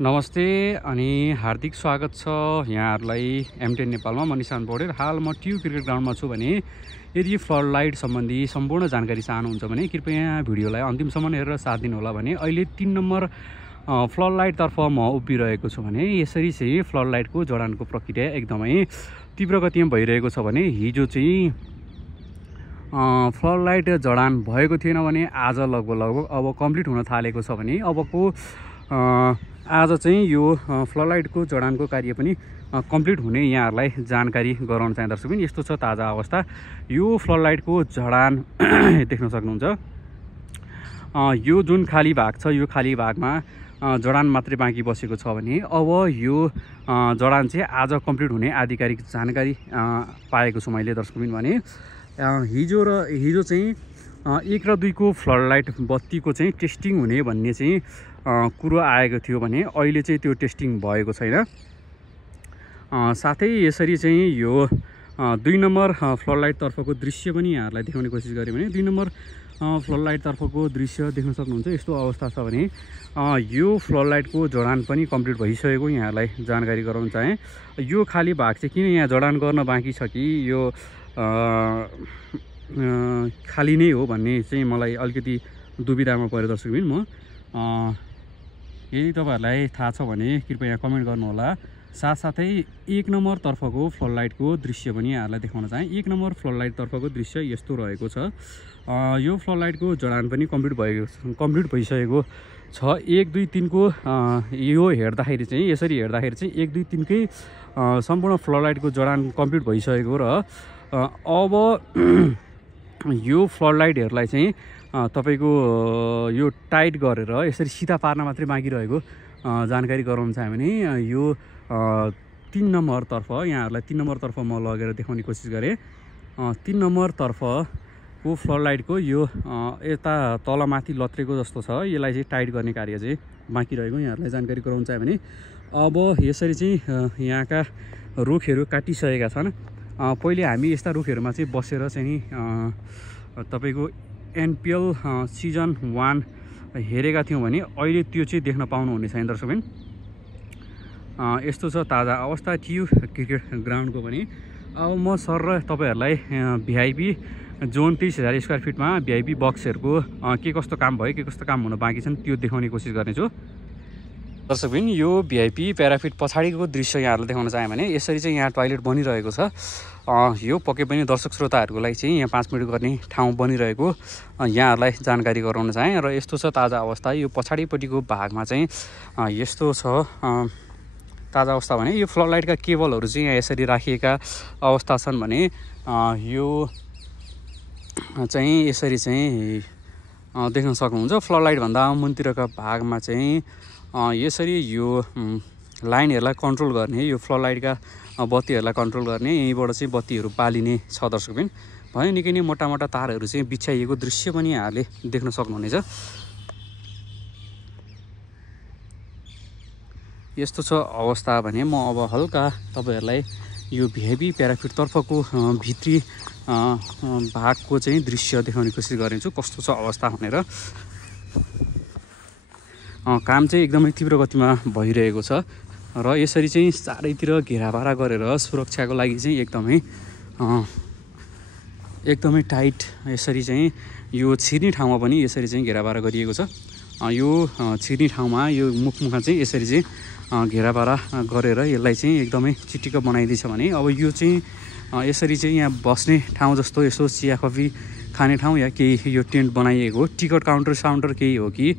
नमस्ते अनि हार्दिक स्वागत छ यहाँहरूलाई M10 नेपालमा। म निशान पौडेल। हाल म ट्यु क्रिकेट ग्राउन्डमा छु भने यदि फ्लड लाइट सम्बन्धी सम्पूर्ण जानकारी चाहनुहुन्छ भने कृपया भिडियोलाई अन्तिमसम्म हेरेर साथ दिनुहोला। भने अहिले 3 नम्बर फ्लड लाइटतर्फ म उभिरहेको छु भने यसरी चाहिँ फ्लड लाइटको जडानको प्रक्रिया एकदमै तीव्र गतिमा भइरहेको छ भने हिजो चाहिँ फ्लड लाइट जडान भएको थिएन भने आज लगभग अब कम्प्लिट हुन थालेको छ भने अबको आज चाहिँ यो फ्लड लाइटको जडानको कार्य पनि कम्प्लिट हुने यहाँहरूलाई जानकारी गराउन चाहे दर्शकबिन। यस्तो छ ताजा अवस्था। यो फ्लड लाइटको जडान देख्न सक्नुहुन्छ। यो जुन खाली भाग छ यो खाली भागमा जडान मात्रै बाँकी बसेको छ भने अब यो जडान चाहिँ आज कम्प्लिट हुने आधिकारिक जानकारी पाएको छु मैले दर्शकबिन। भने हिजो चाहिँ 1 र 2 को फ्लड लाइट बत्तीको चाहिँ टेस्टिङ हुने भन्ने चाहिँ कुरो आएको थियो भने अहिले चाहिँ त्यो टेस्टिङ भएको छैन। साथै यसरी चाहिँ यो 2 नम्बर फ्लड लाइटतर्फको दृश्य पनि यहाँहरूलाई देखाउने कोसिस गरेँ भने 2 नम्बर फ्लड लाइटतर्फको दृश्य देख्न सक्नुहुन्छ। यस्तो अवस्था छ भने यो फ्लड लाइटको जडान पनि कम्प्लिट भइसकेको यहाँहरूलाई जानकारी गराउन चाहेँ। यो खाली भाग चाहिँ किन यहाँ जडान गर्न बाँकी छ कि यो खाली नै हो भन्ने चाहिँ मलाई अलिकति दुविधामा परे दर्शकबिन। म यदि तपाईँहरूलाई थाहा छ भने कृपया कमेन्ट गर्नुहोला। साथसाथै 1 नम्बर तर्फको फ्लड लाइटको दृश्य पनि यहाँहरूलाई देखाउन चाहेँ। 1 नम्बर फ्लड लाइटतर्फको दृश्य यस्तो रहेको छ। यो फ्लड लाइटको जडान पनि कम्प्लिट भइसकेको छ। 1 2 3 को यो हेर्दाखेरि चाहिँ यसरी हेर्दाखेरि चाहिँ 1 2 3 कै सम्पूर्ण फ्लड लाइटको जडान कम्प्लिट भइसकेको र अब यो फ्लड लाइटहरूलाई चाहिँ तपाईको यो टाइट गरेर यसरी सिधा पार्न मात्रै बाँकी रहेको जानकारी गराउन चाहे भने यो 3 नम्बरतर्फ यहाँहरूलाई 3 नम्बरतर्फ म लगेर देखाउने कोसिस गरेँ। 3 नम्बरतर्फको फ्लड लाइटको यो यता तलमाथि लत्रेको जस्तो छ यसलाई चाहिँ टाइट गर्ने कार्य चाहिँ बाँकी रहेको यहाँहरूलाई जानकारी गराउन चाहे भने अब यसरी चाहिँ यहाँका रुखहरू काटिसकेका छन्। पहिले हामी यस्ता रुखहरूमा चाहिँ बसेर चाहिँ नि तपाईको NPL सिजन 1 हेरेका थियौँ भने अहिले त्यो चाहिँ देख्न पाउनुहुने छैन दर्शकबिन। यस्तो छ ताजा अवस्था ट्यु क्रिकेट ग्राउन्डको पनि। अब म सर र तपाईँहरूलाई VIP जोन 23,000 स्क्वायर फिटमा VIP बक्सहरूको के कस्तो काम भयो के कस्तो काम हुन बाँकी छन् त्यो देखाउने कोसिस गर्नेछु दर्शकबिन। यो VIP प्याराफिट पछाडिको दृश्य यहाँहरूलाई देखाउन चाहेँ भने यसरी चाहिँ यहाँ टोयलेट बनिरहेको छ। यो पक्कै पनि दर्शक श्रोताहरूको लागि चाहिँ यहाँ 5 मिनट गर्ने ठाउँ बनिरहेको यहाँहरूलाई जानकारी गराउन चाहेँ। र यस्तो छ ताजा अवस्था। यो पछाडिपट्टिको भागमा चाहिँ यस्तो छ ताजा अवस्था भने यो फ्लड लाइटका केबलहरू चाहिँ यहाँ यसरी राखिएका अवस्था छन् भने यो चाहिँ यसरी चाहिँ देख्न सक्नुहुन्छ। फ्लड लाइटभन्दा मुनतिरका भागमा चाहिँ यसरी यो लाइनहरूलाई कन्ट्रोल गर्ने यो फ्लड लाइटका बत्तीहरूलाई कन्ट्रोल गर्ने यहीँबाट चाहिँ बत्तीहरू बालिने छ दर्शकबिन। भने निकै नै मोटा मोटा तारहरू चाहिँ बिछ्याइएको दृश्य पनि यहाँहरूले देख्न सक्नुहुनेछ। यस्तो छ अवस्था भने म अब हल्का तपाईँहरूलाई यो VIP प्याराफिटतर्फको भित्री भागको चाहिँ दृश्य देखाउने कोसिस गर्नेछु कस्तो छ अवस्था भनेर। काम चाहिँ एकदमै तीव्र गतिमा भइरहेको छ र यसरी चाहिँ चारैतिर घेराबारा गरेर सुरक्षाको लागि चाहिँ एकदमै टाइट यसरी चाहिँ यो छिर्ने ठाउँमा पनि यसरी चाहिँ घेराबारा गरिएको छ। यो छिर्ने ठाउँमा यो मुखमा चाहिँ यसरी चाहिँ घेराबारा गरेर यसलाई चाहिँ एकदमै चिटिक्क बनाइदिएछ भने अब यो चाहिँ यसरी चाहिँ यहाँ बस्ने ठाउँ जस्तो यसो चिया कफी खाने ठाउँ या केही यो टेन्ट बनाइएको टिकट काउन्टर केही हो कि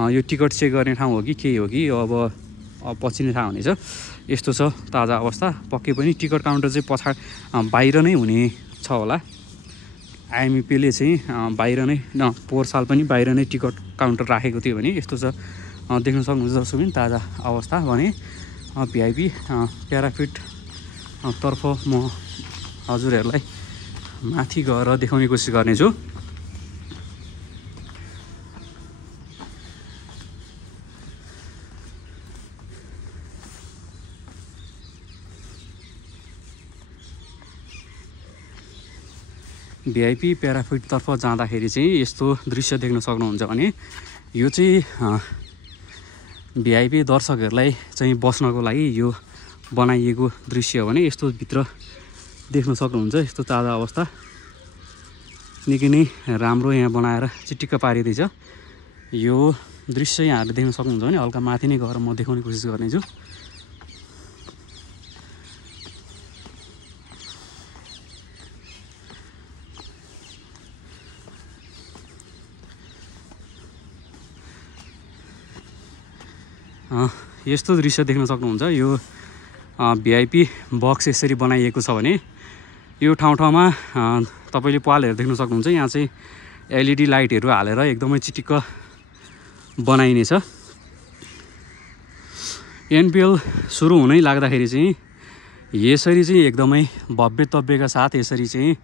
यो टिकट चेक गर्ने ठाउँ हो कि केही हो कि अब पछि नै थाहा हुनेछ। यस्तो छ ताजा अवस्था। पक्कै पनि टिकट काउन्टर चाहिँ बाहिर नै हुने छ होला। IMEPले चाहिँ बाहिर नै पोहोर साल पनि बाहिर नै टिकट काउन्टर राखेको थियो भने यस्तो छ देख्न सक्नुहुन्छ दर्शकबिन ताजा अवस्था। भने VIP प्याराफिट तर्फ म हजुरहरूलाई माथि गएर देखाउने कोसिस गर्नेछु। VIP प्याराफिटतर्फ जाँदाखेरि चाहिँ यस्तो दृश्य देख्न सक्नुहुन्छ भने यो चाहिँ भिआइपी दर्शकहरूलाई चाहिँ बस्नको लागि यो बनाइएको दृश्य हो भने यस्तो भित्र देख्न सक्नुहुन्छ। यस्तो ताजा अवस्था निकै नै राम्रो यहाँ बनाएर चिटिक्क पारिदिएछ। यो दृश्य यहाँहरूले देख्न सक्नुहुन्छ भने हल्का माथि नै गएर म देखाउने कोसिस गर्नेछु। यस्तो दृश्य देख्न सक्नुहुन्छ। यो भिआइपी बक्स यसरी बनाइएको छ भने यो ठाउँमा तपाईँले पालहरू देख्न सक्नुहुन्छ। यहाँ चाहिँ एलइडी लाइटहरू हालेर एकदमै चिटिक्क बनाइनेछ। एनपिएल सुरु हुनै लाग्दाखेरि चाहिँ यसरी चाहिँ एकदमै भव्य तव्यका साथ यसरी चाहिँ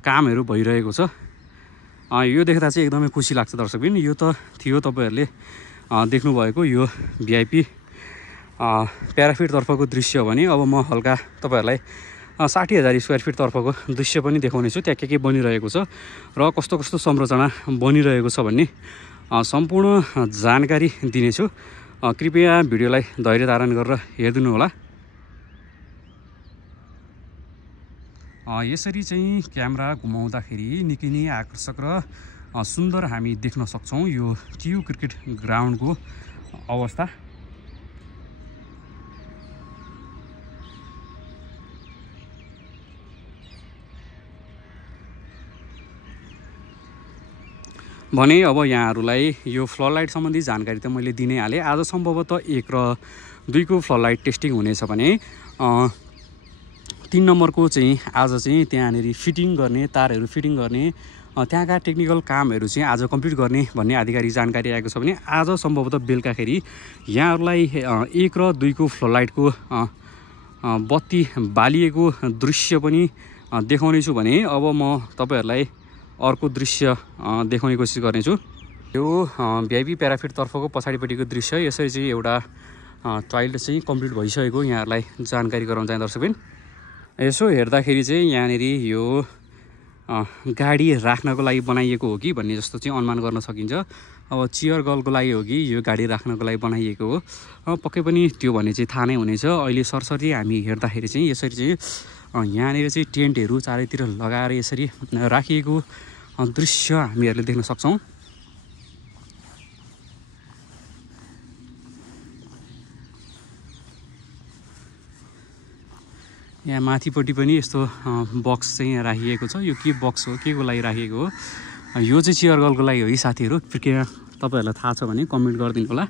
कामहरू भइरहेको छ। यो देख्दा चाहिँ एकदमै खुसी लाग्छ दर्शकबिन। यो त थियो तपाईँहरूले देख्नुभएको यो भिआइपी प्याराफिट तर्फको दृश्य भने अब म हल्का तपाईँहरूलाई 60,000 स्क्वायर फिट तर्फको दृश्य पनि देखाउनेछु। त्यहाँ के बनिरहेको छ र कस्तो कस्तो संरचना बनिरहेको छ भन्ने सम्पूर्ण जानकारी दिनेछु। कृपया भिडियोलाई धैर्य धारण गरेर हेरिदिनु होला। यसरी चाहिँ क्यामेरा घुमाउँदाखेरि निकै नै आकर्षक र सुन्दर हामी देख्न सक्छौँ यो टियु क्रिकेट ग्राउन्डको अवस्था। भने अब यहाँहरूलाई यो फ्लड लाइट सम्बन्धी जानकारी त मैले दिनै हालेँ। आज सम्भवतः 1 र 2 को फ्लड लाइट टेस्टिङ हुनेछ भने 3 नम्बरको चाहिँ आज चाहिँ त्यहाँनिर फिटिङ गर्ने तारहरू फिटिङ गर्ने त्यहाँका टेक्निकल कामहरू चाहिँ आज कम्प्लिट गर्ने भन्ने आधिकारिक जानकारी आएको छ भने आज सम्भवतः बेलुकाखेरि यहाँहरूलाई 1 र 2 को फ्लड लाइटको बत्ती बालिएको दृश्य पनि देखाउनेछु भने अब म तपाईँहरूलाई अर्को दृश्य देखाउने कोसिस गर्नेछु। यो भिआइपी प्याराफिट तर्फको पछाडिपट्टिको दृश्य। यसरी चाहिँ एउटा टोयलेट चाहिँ कम्प्लिट भइसकेको यहाँहरूलाई जानकारी गराउन चाहे दर्शकबिन। यसो हेर्दाखेरि चाहिँ यहाँनिर यो गाडी राख्नको लागि बनाइएको हो कि भन्ने जस्तो चाहिँ अनुमान गर्न सकिन्छ। अब चेयर गर्लको लागि हो कि यो गाडी राख्नको लागि बनाइएको हो पक्कै पनि त्यो भन्ने चाहिँ थाहा नै हुनेछ। अहिले सरसरी हामी हेर्दाखेरि चाहिँ यसरी चाहिँ यहाँनिर चाहिँ टेन्टहरू चारैतिर लगाएर यसरी राखिएको दृश्य हामीहरूले देख्न सक्छौँ। यहाँ माथिपट्टि पनि यस्तो बक्स चाहिँ यहाँ राखिएको छ। यो के बक्स हो, के को लागि राखिएको हो? यो चाहिँ चेयर गर्लको लागि हो कि साथीहरू? कृपया तपाईँहरूलाई थाहा छ भने कमेन्ट गरिदिनु होला।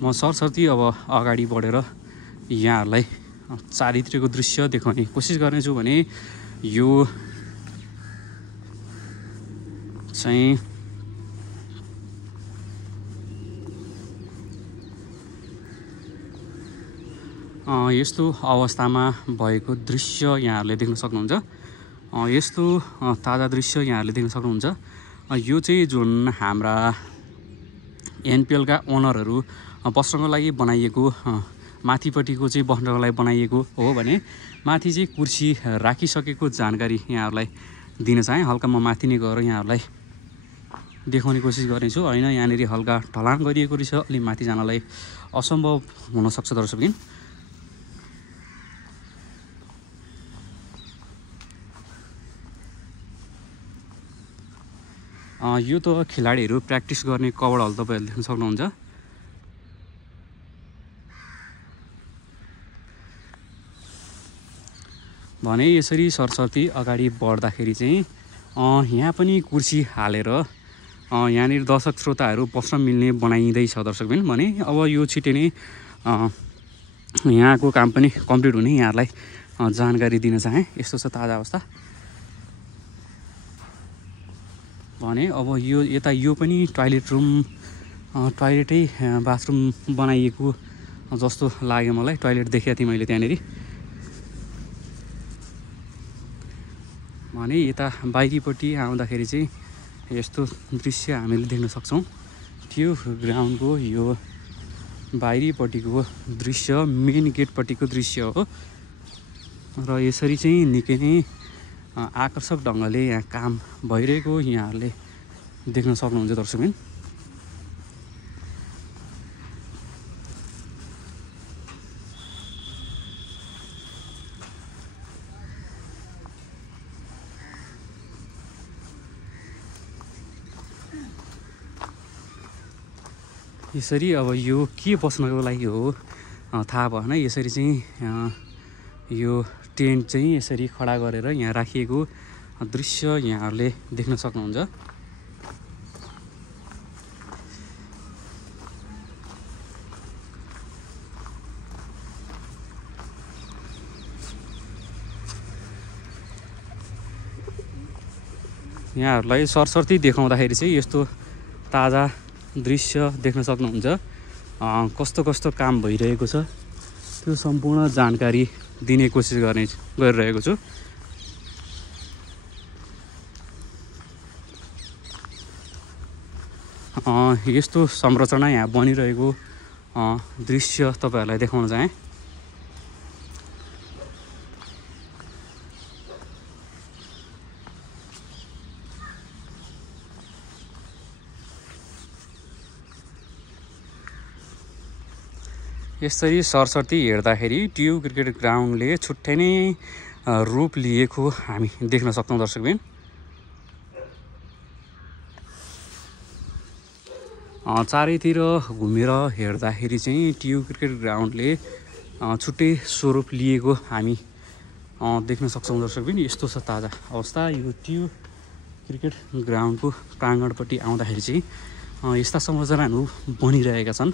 म सरसर्ती अब अगाडि बढेर यहाँहरूलाई चारैतिरको दृश्य देखाउने कोसिस गर्नेछु भने यो चाहिँ यस्तो अवस्थामा भएको दृश्य यहाँहरूले देख्न सक्नुहुन्छ। यस्तो ताजा दृश्य यहाँहरूले देख्न सक्नुहुन्छ। यो चाहिँ जुन हाम्रा एनपिएलका ओनरहरू बस्नको लागि बनाइएको माथिपट्टिको चाहिँ बस्नको लागि बनाइएको हो भने माथि चाहिँ कुर्सी राखिसकेको जानकारी यहाँहरूलाई दिन चाहेँ। हल्का म माथि नै गएर यहाँहरूलाई देखाउने कोसिस गर्नेछु। होइन यहाँनिर हल्का ढलान गरिएको रहेछ, अलि माथि जानलाई असम्भव हुनसक्छ दर्शकबिन। यो त खेलाडीहरू प्र्याक्टिस गर्ने कभर हल तपाईँहरूले देख्न सक्नुहुन्छ। भने यसरी सरस्वती अगाडि बढ्दाखेरि चाहिँ यहाँ पनि कुर्सी हालेर यहाँनिर दर्शक श्रोताहरू बस्न मिल्ने बनाइँदैछ दर्शकबिन। भने अब यो छिटै नै यहाँको काम पनि कम्प्लिट हुने यहाँहरूलाई जानकारी दिन चाहेँ। यस्तो छ ताजा अवस्था। भने अब यो यता यो पनि टोयलेट रुम टोयलेटै बाथरुम बनाइएको जस्तो लाग्यो मलाई। टोयलेट देखेको थिएँ मैले त्यहाँनिर। भने यता बाहिरीपट्टि आउँदाखेरि चाहिँ यस्तो दृश्य हामीले देख्न सक्छौँ। त्यो ग्राउन्डको यो बाहिरीपट्टिको दृश्य मेन गेटपट्टिको दृश्य हो र यसरी चाहिँ निकै नै आकर्षक ढङ्गले यहाँ काम भइरहेको यहाँहरूले देख्न सक्नुहुन्छ दर्शकबिन। यसरी अब यो के बस्नको लागि हो थाहा भएन। यसरी चाहिँ यो टेन्ट चाहिँ यसरी खडा गरेर यहाँ राखिएको दृश्य यहाँहरूले देख्न सक्नुहुन्छ। यहाँहरूलाई सरसर्ती देखाउँदाखेरि चाहिँ यस्तो ताजा दृश्य देख्न सक्नुहुन्छ। कस्तो कस्तो काम भइरहेको छ त्यो सम्पूर्ण जानकारी दिने कोसिस गरिरहेको छु। यस्तो संरचना यहाँ बनिरहेको दृश्य तपाईहरुलाई देखाउन चाहे। यसरी सरसर्ती हेर्दाखेरि ट्यु क्रिकेट ग्राउन्डले छुट्टै नै रूप लिएको हामी देख्न सक्छौं दर्शकबिन। चारैतिर घुमेर हेर्दाखेरि चाहिँ ट्यु क्रिकेट ग्राउन्डले छुट्टै स्वरूप लिएको हामी देख्न सक्छौं दर्शकबिन। यस्तो छ ताजा अवस्था। यो ट्यु क्रिकेट ग्राउन्डको प्राङ्गणपट्टि आउँदाखेरि चाहिँ यस्ता संरचनाहरू बनिरहेका छन्।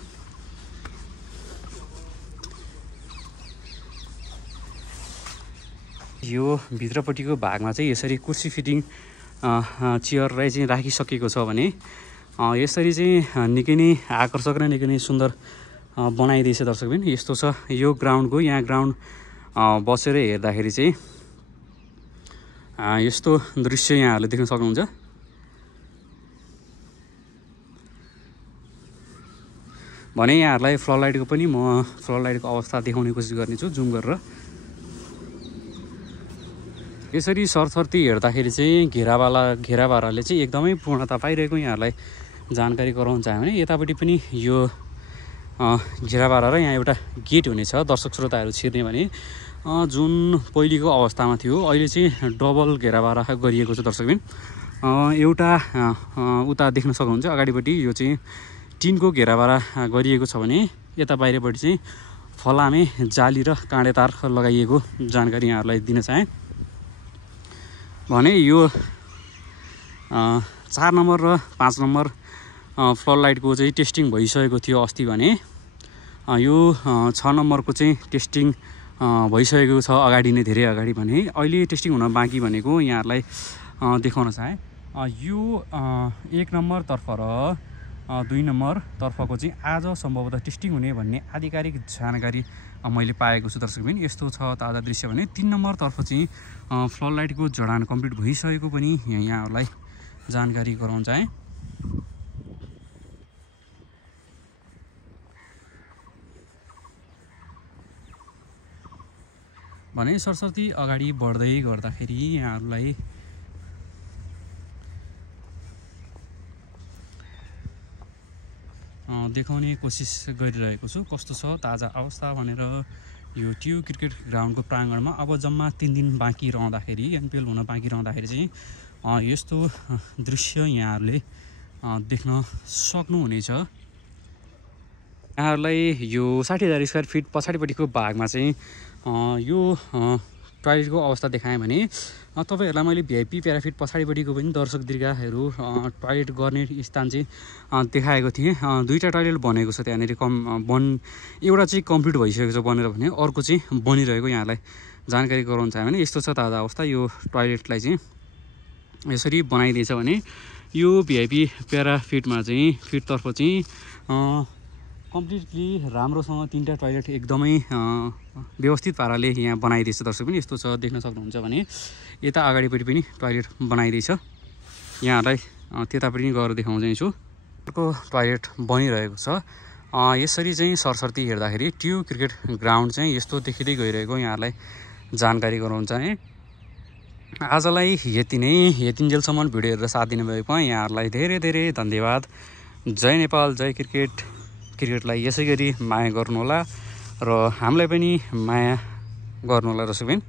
यो भित्रपट्टिको भागमा चाहिँ यसरी कुर्सी फिटिङ चेयरलाई चाहिँ राखिसकेको छ भने यसरी चाहिँ निकै नै आकर्षक र निकै नै सुन्दर बनाइदिएछ दर्शकबिन। यस्तो छ यो ग्राउन्डको। यहाँ ग्राउन्ड बसेर हेर्दाखेरि चाहिँ यस्तो दृश्य यहाँहरूले देख्न सक्नुहुन्छ। भने यहाँहरूलाई फ्लड लाइटको पनि म फ्लड लाइटको अवस्था देखाउने कोसिस गर्नेछु जुम गरेर। यसरी सरसर्ती हेर्दाखेरि चाहिँ घेराबाराले चाहिँ एकदमै पूर्णता पाइरहेको यहाँहरूलाई जानकारी गराउन चाह्यो भने यतापट्टि पनि यो घेराबारा र यहाँ एउटा गेट हुनेछ दर्शक श्रोताहरू छिर्ने भने जुन पहिलेको अवस्थामा थियो। अहिले चाहिँ डबल घेराबारा गरिएको छ दर्शकबिन। एउटा उता देख्न सक्नुहुन्छ अगाडिपट्टि यो चाहिँ टिनको घेराबारा गरिएको छ भने यता बाहिरपट्टि चाहिँ फलामे जाली र काँडेतार लगाइएको जानकारी यहाँहरूलाई दिन चाहे। भने यो 4 नम्बर र 5 नम्बर फ्लड लाइटको चाहिँ टेस्टिङ भइसकेको थियो अस्ति भने यो 6 नम्बरको चाहिँ टेस्टिङ भइसकेको छ अगाडि नै, धेरै अगाडि भने। अहिले टेस्टिङ हुन बाँकी भनेको यहाँहरूलाई देखाउन चाहे। यो 1 नम्बरतर्फ र 2 नम्बरतर्फको चाहिँ आज सम्भवतः टेस्टिङ हुने भन्ने आधिकारिक जानकारी मैले पाएको छु दर्शकबिन। यस्तो छ ताजा दृश्य भने 3 नम्बरतर्फ चाहिँ फ्लड लाइटको जडान कम्प्लिट भइसकेको पनि यहाँहरूलाई जानकारी गराउन चाहे। भने सरसर्ती अगाडि बढ्दै गर्दाखेरि यहाँहरूलाई देखाउने कोसिस गरिरहेको छु कस्तो छ ताजा अवस्था भनेर। यो ट्यु क्रिकेट ग्राउन्डको प्राङ्गणमा अब जम्मा 3 दिन बाँकी रहँदाखेरि एनपिएल हुन बाँकी रहँदाखेरि चाहिँ यस्तो दृश्य यहाँहरूले देख्न सक्नुहुनेछ। यहाँहरूलाई यो 60,000 स्क्वायर फिट पछाडिपट्टिको भागमा चाहिँ यो टोयलेटको अवस्था देखाएँ भने तपाईहरुलाई मैले भिआइपी प्याराफिट पछाडिपट्टिको पनि दर्शक दीर्घाहरू टोयलेट गर्ने स्थान चाहिँ देखाएको थिएँ। 2टा टोयलेट बनेको छ त्यहाँनिर एउटा चाहिँ कम्प्लिट भइसकेको छ बनेर भने अर्को चाहिँ बनिरहेको यहाँलाई जानकारी गराउन चाह्यो भने यस्तो छ ताजा अवस्था। यो टोयलेटलाई चाहिँ यसरी बनाइदिएछ भने यो भिआइपी प्याराफिटमा चाहिँ फिटतर्फ चाहिँ कम्प्लिटली राम्रोसँग 3टा टोयलेट एकदमै व्यवस्थित पाराले यहाँ बनाइदिएछ दर्शक पनि। यस्तो छ देख्न सक्नुहुन्छ भने यता अगाडिपट्टि पनि टोयलेट बनाइदिएछ। यहाँहरूलाई त्यतापट्टि गएर देखाउँदैछु अर्को टोयलेट बनिरहेको छ। यसरी चाहिँ सरसर्ती हेर्दाखेरि ट्यु क्रिकेट ग्राउन्ड चाहिँ यस्तो देखिँदै गइरहेको यहाँहरूलाई जानकारी गराउन चाहे। आजलाई यति नै। यतिन्जेलसम्म भिडियो हेरेर साथ दिनुभएको यहाँहरूलाई धेरै धेरै धन्यवाद। जय नेपाल, जय क्रिकेट। क्रिकेटलाई यसै गरी माया गर्नुहोला र हामीलाई पनि माया गर्नुहोला दर्शकबिन।